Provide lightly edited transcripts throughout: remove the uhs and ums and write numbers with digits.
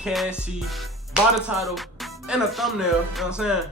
can see by the title and the thumbnail, you know what I'm saying?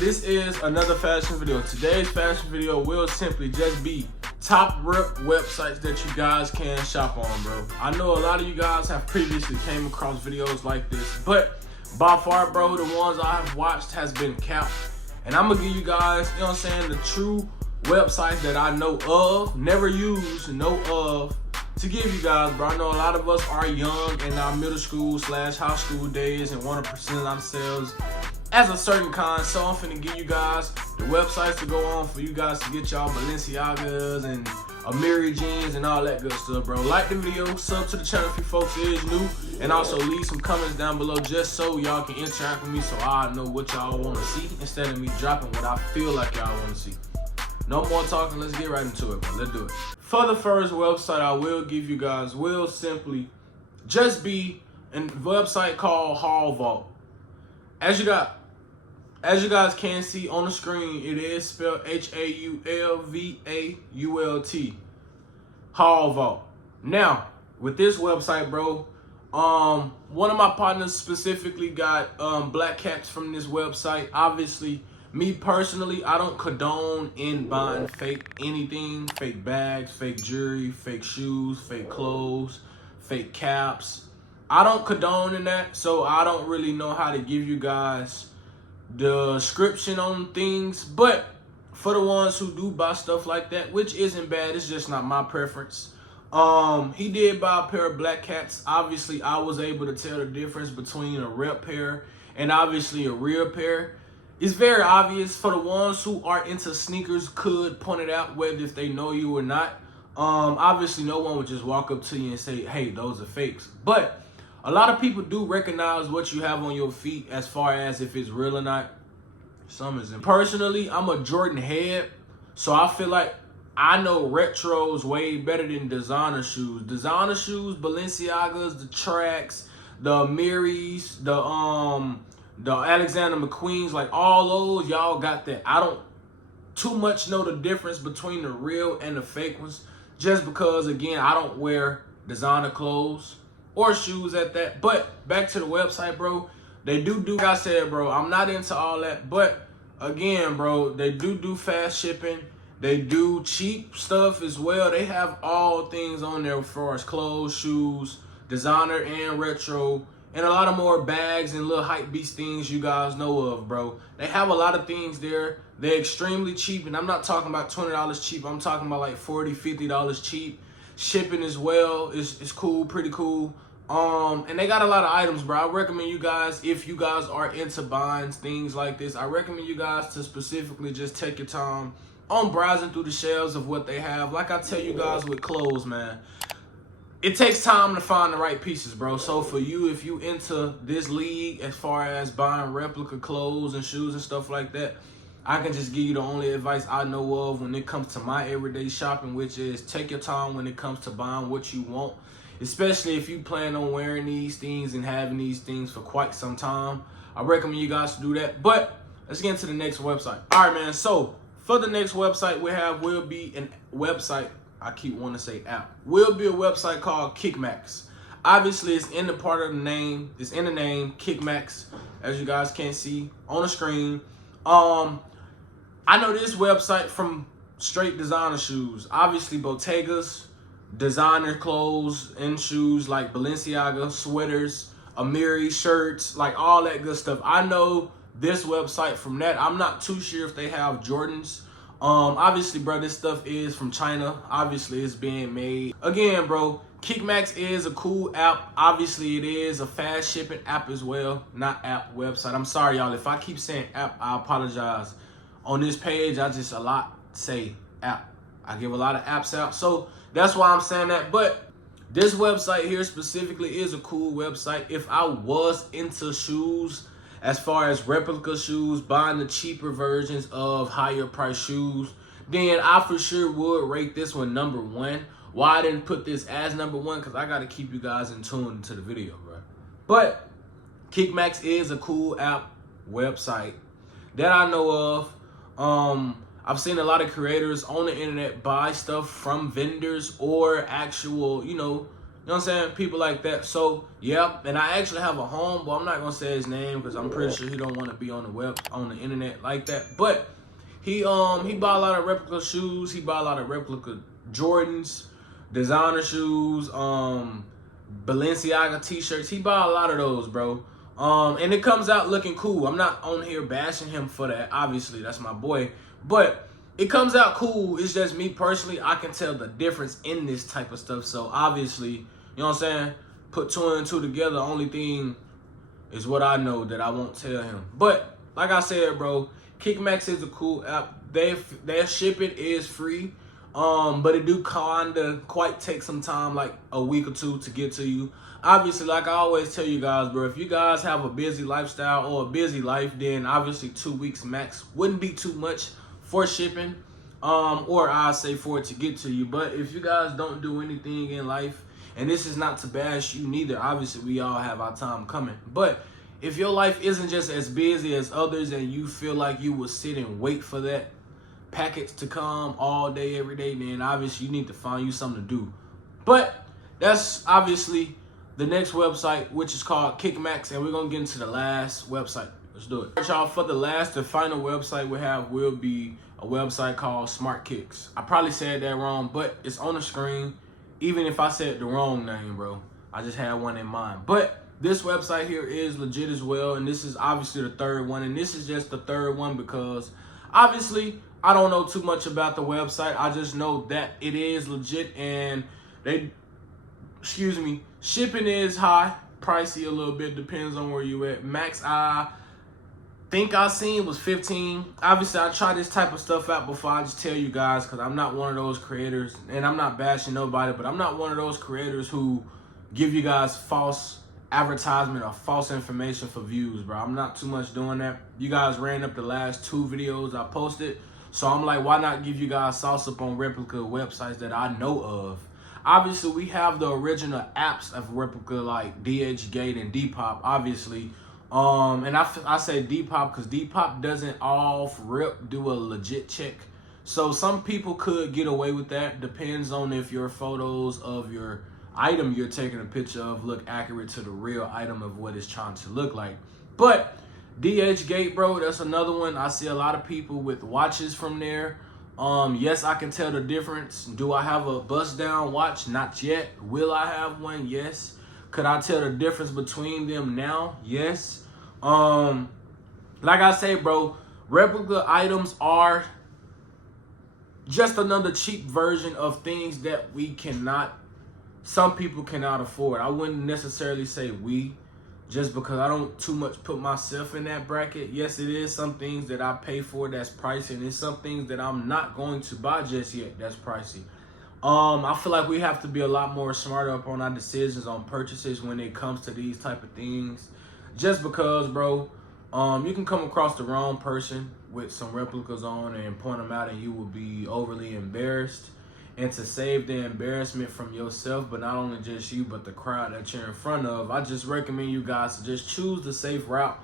This is another fashion video. Today's fashion video will simply just be top rep websites that you guys can shop on, bro. I know a lot of you guys have previously came across videos like this, but by far, bro, the ones I have watched has been capped. And I'm gonna give you guys, you know what I'm saying, the true websites that I know of, never used, know of, to give you guys, bro. I know a lot of us are young in our middle school / high school days and want to present ourselves as a certain kind, so I'm finna give you guys the websites to go on for you guys to get y'all Balenciagas and Amiri jeans and all that good stuff, bro. Like the video, sub to the channel if you folks is new, and also leave some comments down below just so y'all can interact with me so I know what y'all want to see instead of me dropping what I feel like y'all want to see. No more talking, let's get right into it, bro. Let's do it. For the first website I will give you guys will simply just be a website called Hall Vault. As you guys can see on the screen, it is spelled H-A-U-L-V-A-U-L-T. Hall Vault. Now, with this website, bro, one of my partners specifically got black caps from this website. Obviously, me personally, I don't condone in buying fake anything, fake bags, fake jewelry, fake shoes, fake clothes, fake caps. I don't condone in that, so I don't really know how to give you guys the description on things. But for the ones who do buy stuff like that, which isn't bad, it's just not my preference. He did buy a pair of black cats. Obviously, I was able to tell the difference between a rep pair and obviously a real pair. It's very obvious. For the ones who are into sneakers could point it out whether if they know you or not. Obviously, no one would just walk up to you and say, hey, those are fakes. But a lot of people do recognize what you have on your feet as far as if it's real or not. Some isn't. Personally, I'm a Jordan head, so I feel like I know retros way better than designer shoes. Designer shoes, Balenciagas, the Tracks, the Amiris, the Alexander McQueens, like all those, y'all got that. I don't too much know the difference between the real and the fake ones, just because, again, I don't wear designer clothes or shoes at that. But back to the website, bro, they do like I said, bro, I'm not into all that, but again, bro, they do fast shipping. They do cheap stuff as well. They have all things on there as far as clothes, shoes, designer and retro, and a lot of more bags and little hype beast things you guys know of, bro. They have a lot of things there. They're extremely cheap, and I'm not talking about $20 cheap. I'm talking about like $40, $50 cheap. Shipping as well is cool, pretty cool. And they got a lot of items, bro. I recommend you guys, if you guys are into buying things like this, I recommend you guys to specifically just take your time on browsing through the shelves of what they have. Like I tell you guys with clothes, man, it takes time to find the right pieces, bro. So for you, if you into this league as far as buying replica clothes and shoes and stuff like that, I can just give you the only advice I know of when it comes to my everyday shopping, which is take your time when it comes to buying what you want, especially if you plan on wearing these things and having these things for quite some time. I recommend you guys to do that. But let's get into the next website. All right, man. So for the next website we have will be a website, I keep wanting to say app, will be a website called Kickmax. Obviously, it's in the part of the name. It's in the name, Kickmax, as you guys can see on the screen. I know this website from straight designer shoes. Obviously, Bottegas, designer clothes and shoes like Balenciaga, sweaters, Amiri shirts, like all that good stuff. I know this website from that. I'm not too sure if they have Jordans. Obviously, bro, this stuff is from China. Obviously, it's being made. Again, bro, Kickmax is a cool app. Obviously, it is a fast shipping app as well, not app, website. I'm sorry, y'all. If I keep saying app, I apologize. On this page, I just a lot say app. I give a lot of apps out, so that's why I'm saying that. But this website here specifically is a cool website. If I was into shoes, as far as replica shoes, buying the cheaper versions of higher price shoes, then I for sure would rate this one #1. Why I didn't put this as #1? Because I got to keep you guys in tune to the video, bro. But Kickmax is a cool app website that I know of. I've seen a lot of creators on the internet buy stuff from vendors or actual, You know what I'm saying? People like that. So, yeah. And I actually have a homeboy. I'm not going to say his name because I'm pretty sure he don't want to be on the internet like that. But he bought a lot of replica shoes. He bought a lot of replica Jordans, designer shoes, Balenciaga t-shirts. He bought a lot of those, bro. And it comes out looking cool. I'm not on here bashing him for that. Obviously, that's my boy. But it comes out cool. It's just me personally. I can tell the difference in this type of stuff. So obviously, you know what I'm saying? Put 2 and 2 together. Only thing is what I know that I won't tell him. But like I said, bro, Kickmax is a cool app. Their shipping is free. But it do quite take some time, like a week or 2 to get to you. Obviously, like I always tell you guys, bro, if you guys have a busy lifestyle or a busy life, then obviously 2 weeks max wouldn't be too much for shipping, or I say for it to get to you. But if you guys don't do anything in life, and this is not to bash you neither, obviously we all have our time coming. But if your life isn't just as busy as others and you feel like you will sit and wait for that packets to come all day, every day, then obviously you need to find you something to do. But that's obviously the next website, which is called Kickmax, and we're gonna get into the last website. Let's do it. Y'all, for the last and final website we have will be a website called Smart Kicks. I probably said that wrong, but it's on the screen. Even if I said the wrong name, bro, I just had one in mind. But this website here is legit as well, and this is obviously the 3rd one, and this is just the 3rd one because obviously I don't know too much about the website. I just know that it is legit, and shipping is high, pricey a little bit, depends on where you at. Max I think I seen was 15. Obviously, I try this type of stuff out before I just tell you guys, because I'm not one of those creators, and I'm not bashing nobody, but I'm not one of those creators who give you guys false advertisement or false information for views, bro. I'm not too much doing that. You guys ran up the last 2 videos I posted, so I'm like, why not give you guys sauce up on replica websites that I know of? Obviously, we have the original apps of replica like DHgate and Depop, obviously. And I say Depop because Depop doesn't off rip do a legit check. So some people could get away with that. Depends on if your photos of your item you're taking a picture of look accurate to the real item of what it's trying to look like. But DHgate, bro, that's another one. I see a lot of people with watches from there. Yes, I can tell the difference. Do I have a bust down watch? Not yet. Will I have one? Yes. Could I tell the difference between them now? Yes. Like I say, bro, replica items are just another cheap version of things that some people cannot afford. I wouldn't necessarily say just because I don't too much put myself in that bracket. Yes, it is some things that I pay for that's pricey, and it's some things that I'm not going to buy just yet that's pricey. I feel like we have to be a lot more smarter up on our decisions on purchases when it comes to these type of things. Just because, bro, you can come across the wrong person with some replicas on and point them out, and you will be overly embarrassed. And to save the embarrassment from yourself, but not only just you, but the crowd that you're in front of, I just recommend you guys to just choose the safe route.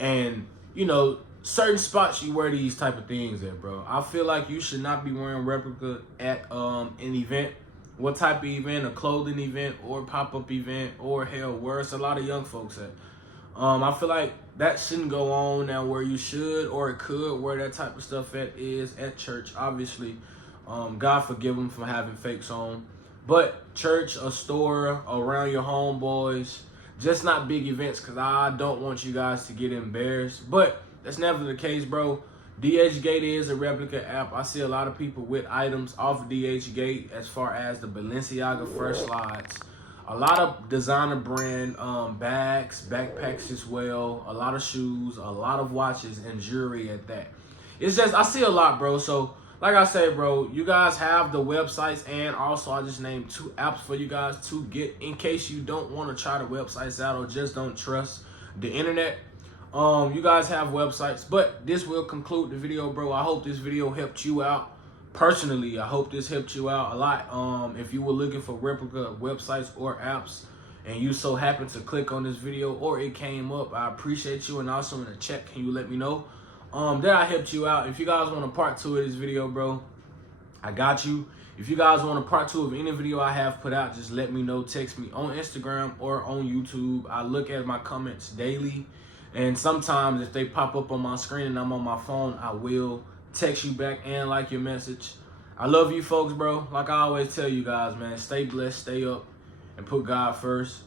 And, you know, certain spots you wear these type of things at, bro. I feel like you should not be wearing replica at an event. What type of event? A clothing event or pop-up event, or hell, where it's a lot of young folks at. I feel like that shouldn't go on now where you should, or it could, where that type of stuff is at church, obviously. God forgive them for having fakes on. But church, a store, around your homeboys, just not big events, because I don't want you guys to get embarrassed. But that's never the case, bro. DHgate is a replica app. I see a lot of people with items off of DHgate as far as the Balenciaga Fresh Slides. A lot of designer brand bags, backpacks as well. A lot of shoes, a lot of watches, and jewelry at that. It's just, I see a lot, bro. So, like I say, bro, you guys have the websites, and also I just named 2 apps for you guys to get in case you don't want to try the websites out or just don't trust the internet. You guys have websites, but this will conclude the video, bro. I hope this video helped you out. Personally, I hope this helped you out a lot. If you were looking for replica websites or apps and you so happen to click on this video or it came up, I appreciate you. And also in the chat, can you let me know that I helped you out? If you guys want a part 2 of this video, bro, I got you. If you guys want a part 2 of any video I have put out, just let me know. Text me on Instagram or on YouTube. I look at my comments daily. And sometimes if they pop up on my screen and I'm on my phone, I will text you back and like your message. I love you folks, bro. Like I always tell you guys, man, stay blessed, stay up, and put God first.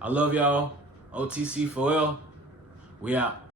I love y'all. OTC4L. We out.